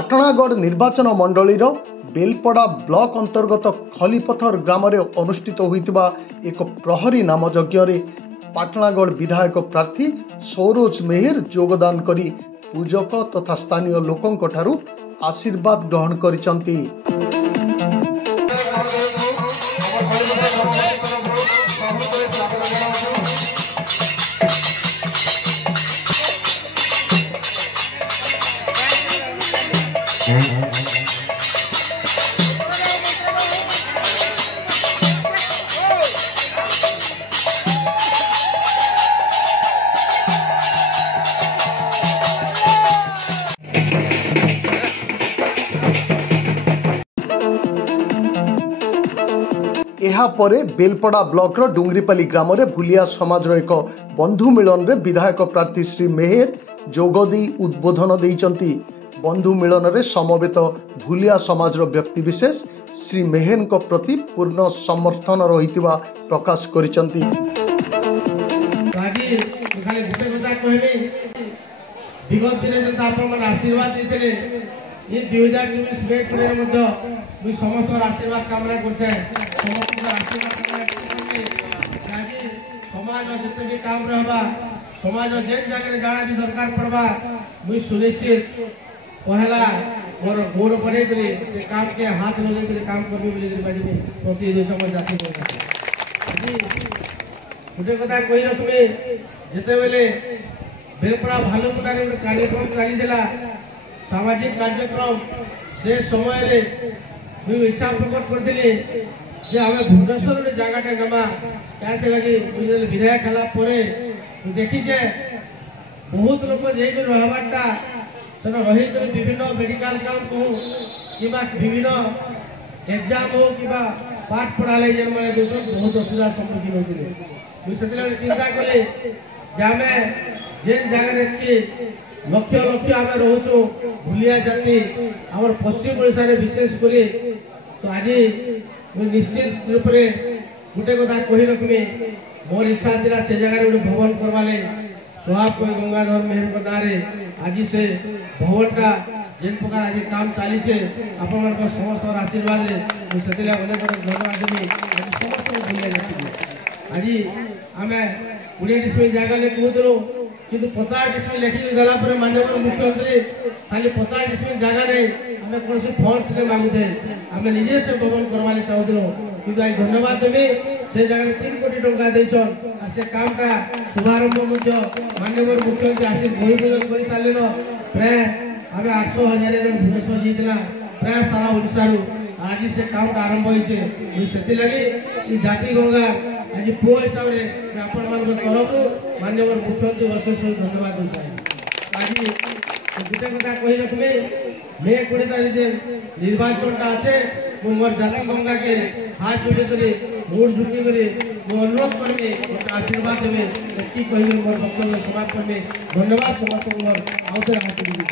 पाटणागढ़ निर्वाचन मंडलीर बेलपड़ा ब्लॉक अंतर्गत खलीपथर ग्राम अनुष्ठित होइतिबा एक प्रहरी नाम यज्ञ पाटणागढ़ विधायक प्रार्थी सौरोज मेहर योगदान करी पूजक तथा स्थानीय लोकंक ठारू आशीर्वाद ग्रहण करिसंती। यापरे बेलपड़ा ब्लॉक डुंगरीपाली ग्राम रे भूलिया समाज एक बंधु मिलन रे विधायक प्रार्थी श्री मेहर जोगदी उद्बोधन देइचंती। बंधु मिलन रे समवेत भूलिया समाज व्यक्तिविशेष श्री मेहर को प्रति पूर्ण समर्थन रहितिबा प्रकाश करिसंती। विगत दिन आशीर्वाद देते ये 2024 समस्त आशीर्वाद कामना करते समाज जिते भी काम रहा समाज जेन जगह जाना भी दरकार पड़वा मुई सुनिश्चित पहला मोर गोड़ पड़े से काम के हाथ लगे काम करबी प्रति समय जाति गोटे कथा कही रखबे जिते बेले बेलपड़ा भालुकटा कार्यक्रम चली सामाजिक कार्यक्रम से समय इच्छा प्रकट करते आम भुवनेश्वर जगह नवा क्या लगे विधायक है देखीचे बहुत लोग जाकर रहा रही विभिन्न मेडिकल काम कहूँ कि विभिन्न एग्जाम हो कि पाठ पढ़ाले जेन मैंने बहुत असुविधा सम्मुखीन होते से चिंता कले आम जेन जगह लक्ष लक्ष आम रोचु भूलिया जाति आम पश्चिम ओडिशा रे विशेषकर तो आज निश्चित रूप से गोटे कथा कही रखी मोर इच्छा था से जगह गोटे भवन करवाले स्वभाव गंगाधर मेहर गाँव में आज से भवनटा जेन प्रकार आज काम चली आपण समस्त आशीर्वाद से अनेक धन्यवाद देवी समस्त भूलिया जाति आज आम 20 डिस्मिल जगह कहूँ किंतु 50 डिस्मिल लेखिक गला माननीय मुख्यमंत्री खाली 50 डिस्मिल जगह नहीं आम कौन फंड्स ने मांगुते आम निजे से भवन करवा चाहूँ कि आज धन्यवाद देवी से जगह 3 कोटी टंका देछन से कामटा शुभारंभ माननीय मुख्यमंत्री आसी भूमि पूजन कर सारे प्राय आम 800,000 जन भुवनेश्वर जीतला प्राय सारा ओडिशा आज से कामटा आरंभ होती लगी जाति गंगा आज पुओ हिसाब से आपण तरफ माननीय मुख्यमंत्री अशेष धन्यवाद दूसरा आज गोटे कथा कही रखबे मे 20 तारीख निर्वाचन आसे मोर जाति गंगा के हाथ जोड़े करे वोट जुटी करे अनुरोध करबे आशीर्वाद देवे कही मोर वक्तव्य समाप्त करबे। धन्यवाद समस्त मोर आउटर हाथ जोड़ी।